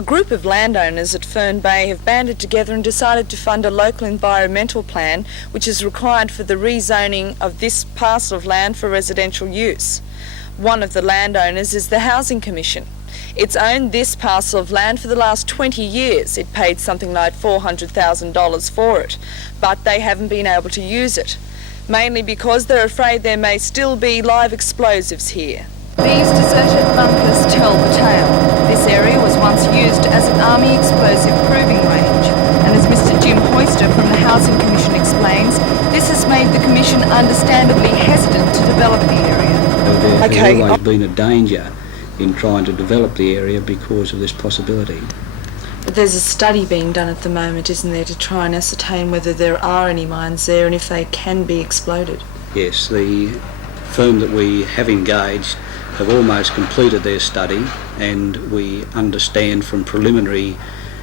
A group of landowners at Fern Bay have banded together and decided to fund a local environmental plan which is required for the rezoning of this parcel of land for residential use. One of the landowners is the Housing Commission. It's owned this parcel of land for the last 20 years. It paid something like $400,000 for it, but they haven't been able to use it, mainly because they're afraid there may still be live explosives here. These deserted bunkers tell the tale. This area was once used as an army explosive proving range, and as Mr. Jim Hoyster from the Housing Commission explains, this has made the Commission understandably hesitant to develop the area. There's always been a danger in trying to develop the area because of this possibility. But there's a study being done at the moment, isn't there, to try and ascertain whether there are any mines there and if they can be exploded? Yes, the firm that we have engaged have almost completed their study, and we understand from preliminary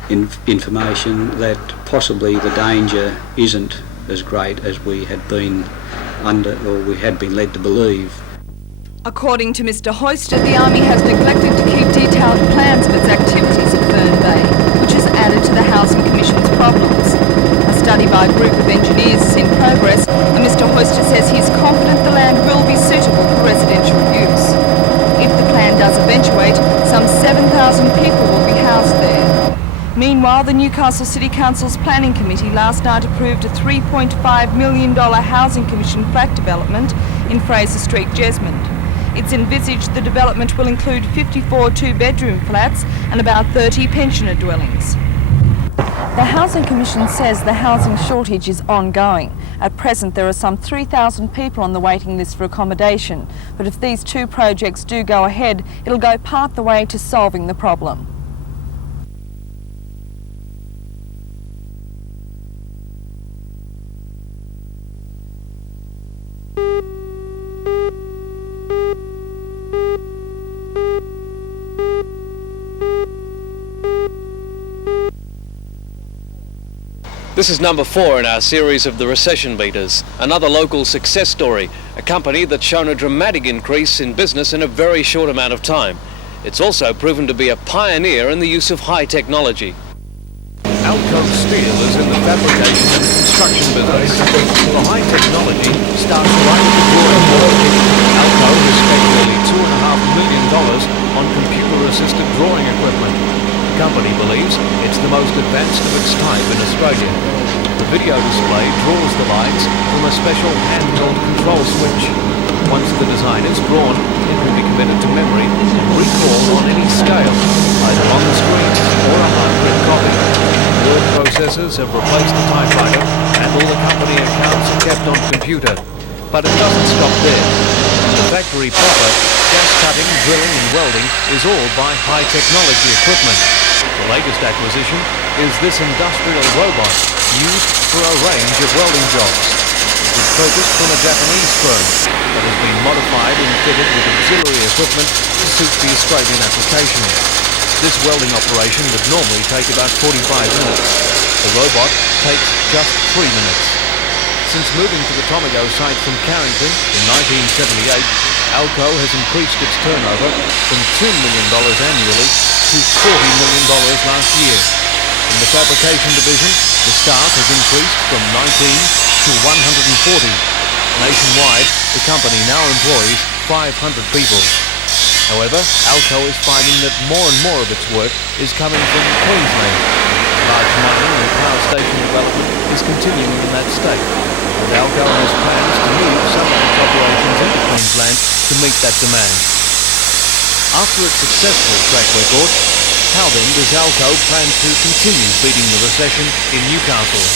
information that possibly the danger isn't as great as we had been led to believe. According to Mr. Hoyster, the Army has neglected to keep detailed plans of its activities at Fern Bay, which has added to the Housing Commission's problems. A study by a group of engineers is in progress, and Mr. Hoyster says he is confident the land will be suitable for residential use. If the plan does eventuate, some 7,000 people will be housed there. Meanwhile, the Newcastle City Council's Planning Committee last night approved a $3.5 million Housing Commission flat development in Fraser Street, Jesmond. It's envisaged the development will include 54 two-bedroom flats and about 30 pensioner dwellings. The Housing Commission says the housing shortage is ongoing. At present, there are some 3,000 people on the waiting list for accommodation, but if these two projects do go ahead, it'll go part the way to solving the problem. This is number 4 in our series of the Recession Beaters, another local success story, a company that's shown a dramatic increase in business in a very short amount of time. It's also proven to be a pioneer in the use of high technology. Alco Steel is in the fabrication and construction business. The high technology starts right at the drawing board. Alco has spent nearly $2.5 million on computer-assisted drawing equipment. The company believes it's the most advanced of its type in Australia. The video display draws the lights from a special handheld control switch. Once the design is drawn, it can be committed to memory and recall on any scale, either on the screen or a hard-print copy. Word processors have replaced the typewriter, and all the company accounts are kept on computer. But it doesn't stop there. The factory proper, gas cutting, drilling and welding is all by high technology equipment. The latest acquisition is this industrial robot used for a range of welding jobs. It is purchased from a Japanese firm that has been modified and fitted with auxiliary equipment to suit the Australian application. This welding operation would normally take about 45 minutes. The robot takes just 3 minutes. Since moving to the Tomago site from Carrington in 1978, Alco has increased its turnover from $2 million annually to $40 million last year. In the fabrication division, the staff has increased from 19 to 140. Nationwide, the company now employs 500 people. However, Alco is finding that more and more of its work is coming from Queensland. Large mining and power station development is continuing in that state, and Alco has plans to move some of its operations into Queensland to meet that demand. After its successful track record, how then does Alco plan to continue beating the recession in Newcastle?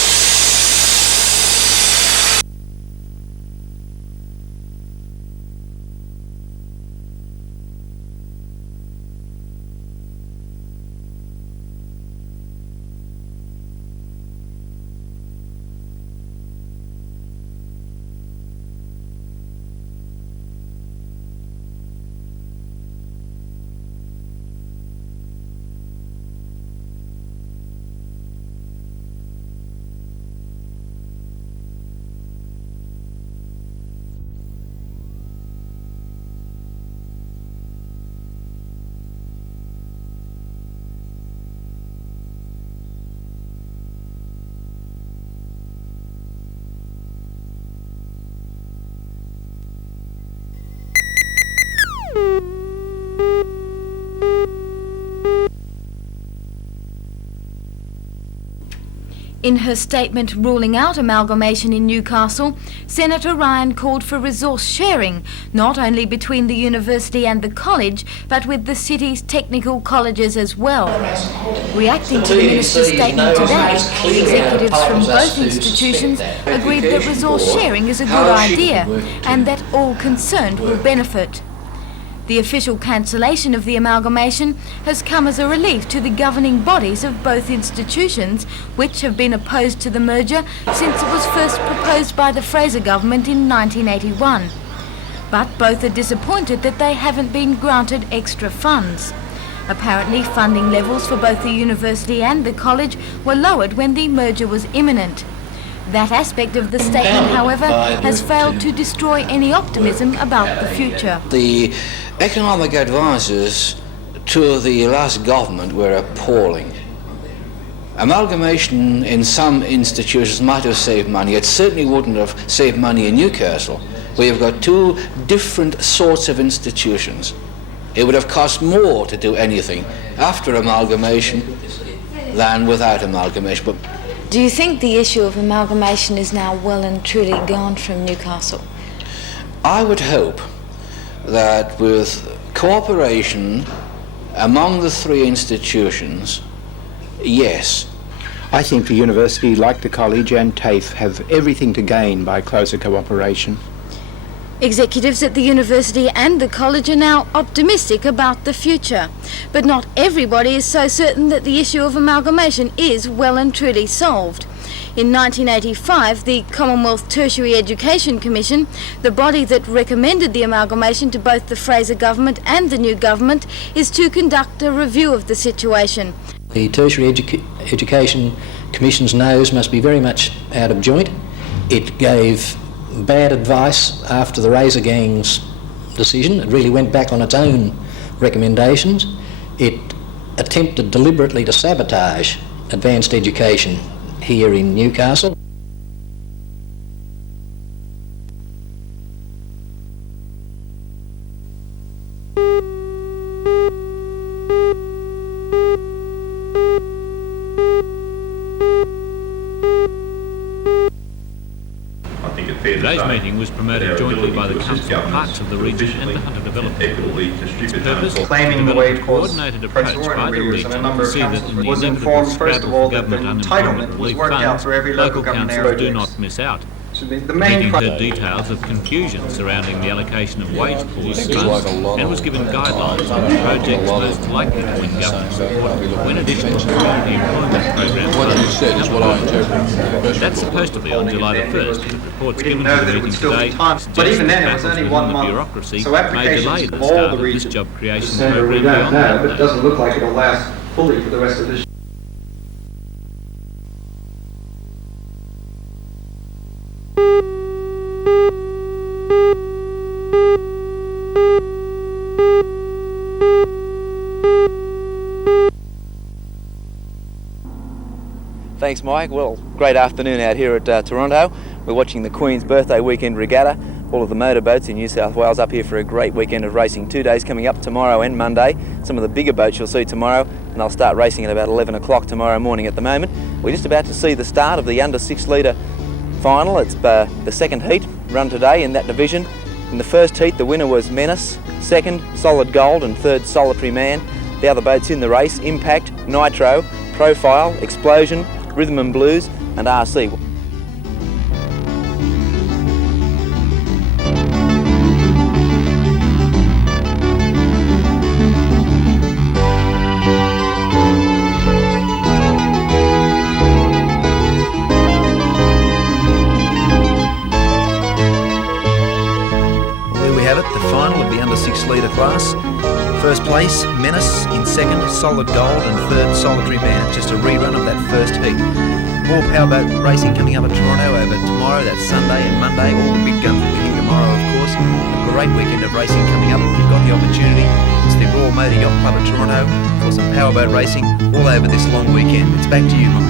In her statement ruling out amalgamation in Newcastle, Senator Ryan called for resource sharing, not only between the university and the college, but with the city's technical colleges as well. Reacting to the minister's statement today, executives from both institutions agreed that resource sharing is a good idea and that all concerned will benefit. The official cancellation of the amalgamation has come as a relief to the governing bodies of both institutions, which have been opposed to the merger since it was first proposed by the Fraser government in 1981. But both are disappointed that they haven't been granted extra funds. Apparently, funding levels for both the university and the college were lowered when the merger was imminent. That aspect of the statement, however, has failed to destroy any optimism about the future. The economic advances to the last government were appalling. Amalgamation in some institutions might have saved money. It certainly wouldn't have saved money in Newcastle, where you've got two different sorts of institutions. It would have cost more to do anything after amalgamation than without amalgamation. But do you think the issue of amalgamation is now well and truly gone from Newcastle? I would hope that with cooperation among the three institutions, yes. I think the university, like the college and TAFE, have everything to gain by closer cooperation. Executives at the university and the college are now optimistic about the future. But not everybody is so certain that the issue of amalgamation is well and truly solved. In 1985, the Commonwealth Tertiary Education Commission, the body that recommended the amalgamation to both the Fraser government and the new government, is to conduct a review of the situation. The Tertiary Education Commission's nose must be very much out of joint. It gave bad advice after the Razor Gang's decision. It really went back on its own recommendations. It attempted deliberately to sabotage advanced education here in Newcastle. Today's meeting was promoted jointly by the Council of Parks of the region and the Hunter Development Board. Its purpose, claiming the wage course coordinated approach by the region to see that in the was inevitable informed first of all that the government entitlement unemployment was relief worked out funds, through every local local government councils do area. not miss out. So the The main meeting heard details of confusion surrounding the allocation of wage pools funds and was given guidelines on the projects most likely to win government support when additional community employment program funds come. That's supposed to be on July the 1st. Reports we given didn't know to that the it would meeting still today be time, but suggest even then that it was only battles 1 within the month. bureaucracy So may applications delay from the all start the of this regions. job creation Senator, we program don't beyond know, that but it date. doesn't look like it'll last fully for the rest of this year. Thanks, Mike. Well, great afternoon out here at Toronto. We're watching the Queen's Birthday Weekend Regatta. All of the motorboats in New South Wales up here for a great weekend of racing. 2 days coming up, tomorrow and Monday. Some of the bigger boats you'll see tomorrow, and they'll start racing at about 11 o'clock tomorrow morning at the moment. We're just about to see the start of the under 6 litre final. It's the second heat run today in that division. In the first heat, the winner was Menace, second Solid Gold, and third Solitary Man. The other boats in the race: Impact, Nitro, Profile, Explosion, Rhythm and Blues, and RC. There we have it, the final of the under 6 litre class. First place, Menace. In second, Solid Gold, and third, Solitary Man. It's just a rerun of that first heat. More powerboat racing coming up at Toronto over tomorrow. That's Sunday and Monday. All the big guns will be here tomorrow, of course. A great weekend of racing coming up. If you've got the opportunity, it's the Royal Motor Yacht Club at Toronto for some powerboat racing all over this long weekend. It's back to you, Mike.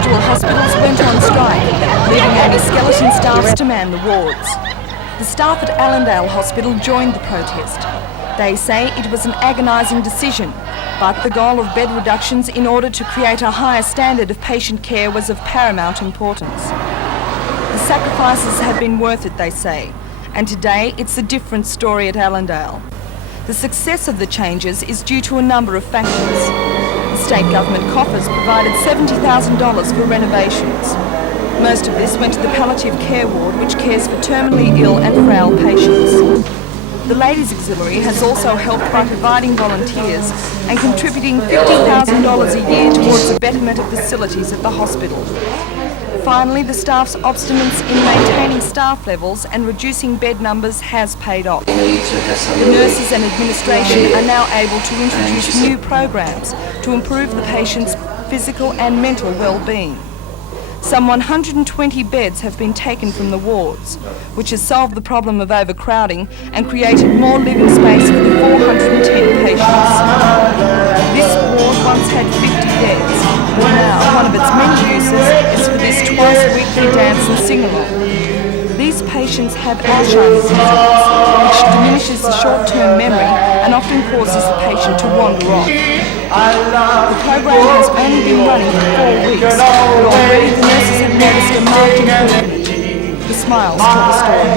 individual hospitals went on strike, leaving only skeleton staffs to man the wards. The staff at Allendale Hospital joined the protest. They say it was an agonising decision, but the goal of bed reductions in order to create a higher standard of patient care was of paramount importance. The sacrifices have been worth it, they say, and today it's a different story at Allendale. The success of the changes is due to a number of factors. The state government coffers provided $70,000 for renovations. Most of this went to the palliative care ward, which cares for terminally ill and frail patients. The Ladies Auxiliary has also helped by providing volunteers and contributing $50,000 a year towards the betterment of facilities at the hospital. Finally, the staff's obstinance in maintaining staff levels and reducing bed numbers has paid off. The nurses and administration are now able to introduce new programs to improve the patient's physical and mental well-being. Some 120 beds have been taken from the wards, which has solved the problem of overcrowding and created more living space for the 410 patients. This ward once had 50 beds, but now one of its many uses is for this twice-weekly dance and sing-along. These patients have Alzheimer's disease, which diminishes the short-term memory and often causes the patient to wander off. The program has only been running for 4 weeks, but already the nurses have noticed a marked improvement. The smiles tell the story.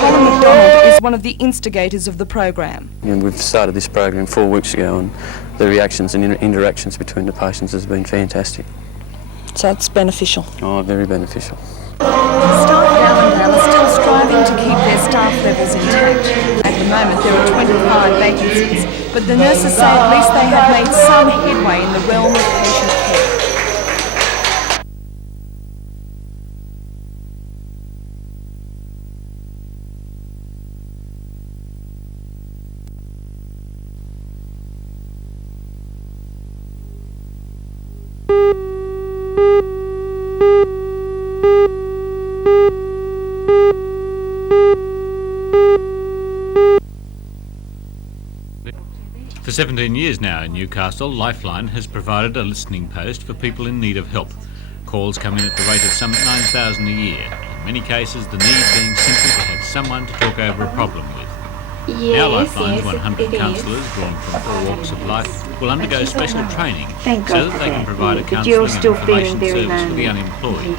Colin McDonald is one of the instigators of the program. And we've started this program 4 weeks ago, and the reactions and interactions between the patients has been fantastic. So it's beneficial. Oh, very beneficial. Staff at Allendale are still striving to keep their staff levels intact. At the moment there are 25 vacancies, but the nurses say at least they have made some headway in the realm of patient care. For 17 years now in Newcastle, Lifeline has provided a listening post for people in need of help. Calls come in at the rate of some 9,000 a year, in many cases the need being simply to have someone to talk over a problem with. Now Lifeline's 100 counsellors, drawn from all walks of life, will undergo special training so that they can provide a counselling and information service for the unemployed.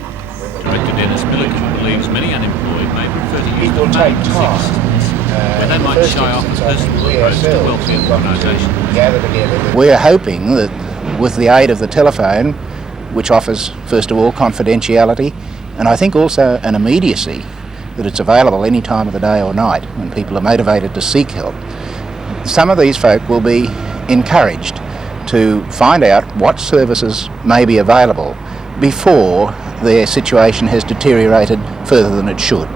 Director Dennis Milliken believes many unemployed may prefer to use the money to seek assistance, where they might shy off a personal approach to welfare organisations. We are hoping that with the aid of the telephone, which offers first of all confidentiality and I think also an immediacy, that it's available any time of the day or night when people are motivated to seek help, some of these folk will be encouraged to find out what services may be available before their situation has deteriorated further than it should.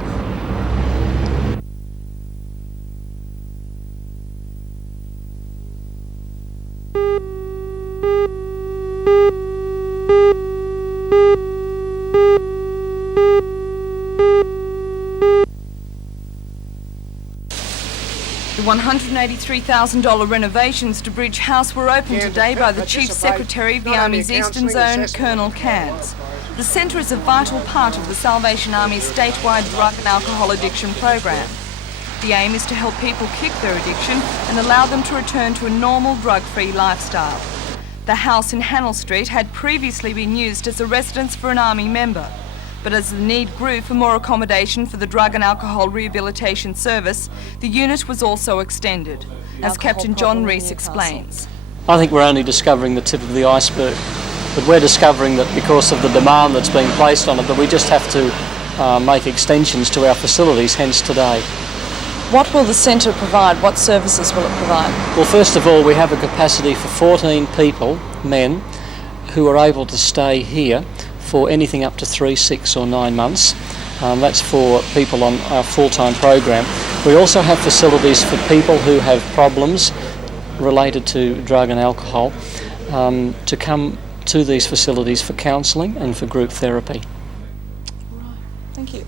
The $183,000 renovations to Bridge House were opened today by the Chief Secretary of the Army's Eastern Zone, Colonel Cairns. The centre is a vital part of the Salvation Army's statewide drug and alcohol addiction program. The aim is to help people kick their addiction and allow them to return to a normal drug-free lifestyle. The house in Hannell Street had previously been used as a residence for an Army member, but as the need grew for more accommodation for the Drug and Alcohol Rehabilitation Service, the unit was also extended, as Captain John Rees explains. I think we're only discovering the tip of the iceberg, but we're discovering that because of the demand that's being placed on it, that we just have to make extensions to our facilities, hence today. What will the centre provide? What services will it provide? Well, first of all, we have a capacity for 14 people, men, who are able to stay here for anything up to 3, 6 or 9 months. That's for people on our full-time program. We also have facilities for people who have problems related to drug and alcohol to come to these facilities for counselling and for group therapy. Thank you.